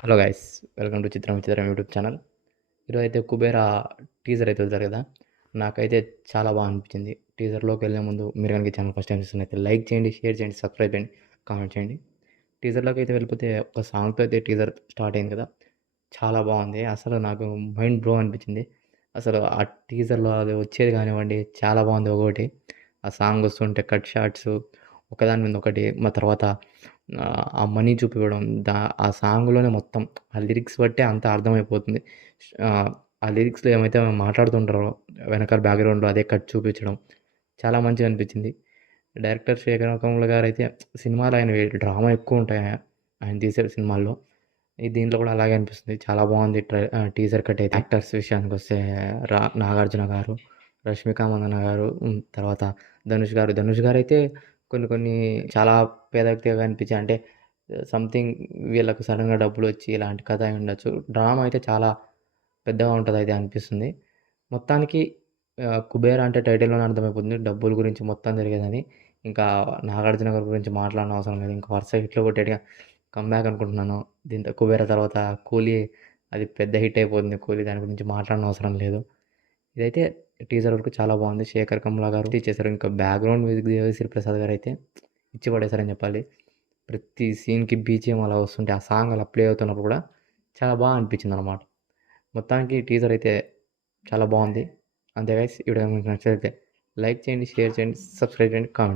Hello guys, welcome to చిత్రం విచిత్రం YouTube channel. ఈరోజు అయితే కుబేరా టీజర్ అయితే వదిలారు కదా. నాకైతే చాలా బాగా అనిపించింది. టీజర్లోకి వెళ్ళే ముందు మీరు కనుక ఈ ఛానల్ ఫస్ట్ టైం చూస్తున్నైతే లైక్ చేయండి, షేర్ చేయండి, సబ్స్క్రైబ్ చేయండి, కామెంట్ చేయండి. టీజర్లోకి అయితే వెళ్ళిపోతే ఒక సాంగ్తో అయితే టీజర్ స్టార్ట్ అయింది కదా. చాలా బాగుంది. అసలు నాకు మైండ్ బ్లో అనిపించింది. అసలు ఆ టీజర్లో అది వచ్చేది కానివ్వండి, చాలా బాగుంది. ఒకటి ఆ సాంగ్ వస్తుంటే కట్ షాట్స్ ఒకదాని మీద ఒకటి, మా తర్వాత ఆ మనీ చూపివ్వడం, ఆ సాంగ్‌లోనే మొత్తం ఆ లిరిక్స్ బట్టే అంతా అర్థమైపోతుంది. ఆ లిరిక్స్‌లో ఏమైతే మాట్లాడుతుంటారో వెనకాల బ్యాక్‌గ్రౌండ్‌లో అదే కట్ చూపించడం చాలా మంచిగా అనిపించింది. డైరెక్టర్ శేఖర్ కమ్ముల గారైతే సినిమాలో ఆయనవి డ్రామా ఎక్కువ ఉంటాయి ఆయన తీసే సినిమాల్లో. దీంట్లో కూడా అలాగే అనిపిస్తుంది. చాలా బాగుంది. టీజర్ కట్ అయితే. యాక్టర్స్ విషయానికొస్తే నాగార్జున గారు, రష్మిక మందన్న గారు, తర్వాత ధనుష్ గారు. ధనుష్ గారైతే కొన్ని కొన్ని చాలా పేద వ్యక్తిగా కనిపించాయి. అంటే సంథింగ్ వీళ్ళకి సడెన్‌గా డబ్బులొచ్చి ఇలాంటి కథ అయ్యుండొచ్చు. డ్రామా అయితే చాలా పెద్దగా ఉంటదయితే అనిపిస్తుంది. మొత్తానికి 'కుబేర' అంటే టైటిల్‌లోనే అర్థమైపోతుంది. డబ్బుల గురించి మొత్తం జరిగేదని. ఇంకా నాగార్జున గారి గురించి మాట్లాడనవసరం లేదు. ఇంక వరుస హిట్లు కొట్టాడుగా. కమ్‌బ్యాక్ అనుకుంటున్నాను. దీంతో 'కుబేర' తర్వాత 'కూలీ' అది పెద్ద హిట్ అయిపోతుంది 'కూలీ', దాని గురించి మాట్లాడనవసరం లేదు. ఇదైతే టీజర్ వరకు చాలా బాగుంది. శేఖర్ కమ్ముల గారు ఇచ్చేసారు. ఇంకా బ్యాక్‌గ్రౌండ్ మ్యూజిక్ దేవిశ్రీ ప్రసాద్ గారైతే ఇచ్చి పడేశారని చెప్పాలి. ప్రతి సీన్‌కి బీజీఎం అలా వస్తుంటే, ఆ సాంగ్ అలా ప్లే అవుతున్నప్పుడు కూడా చాలా బాగా అనిపించిందనమాట. మొత్తానికి టీజర్ అయితే చాలా బాగుంది. అంతే గైస్. ఈ వీడియో మీకు నచ్చినట్లయితే లైక్ చేయండి, షేర్ చేయండి, సబ్స్క్రైబ్ చేయండి, కామెంట్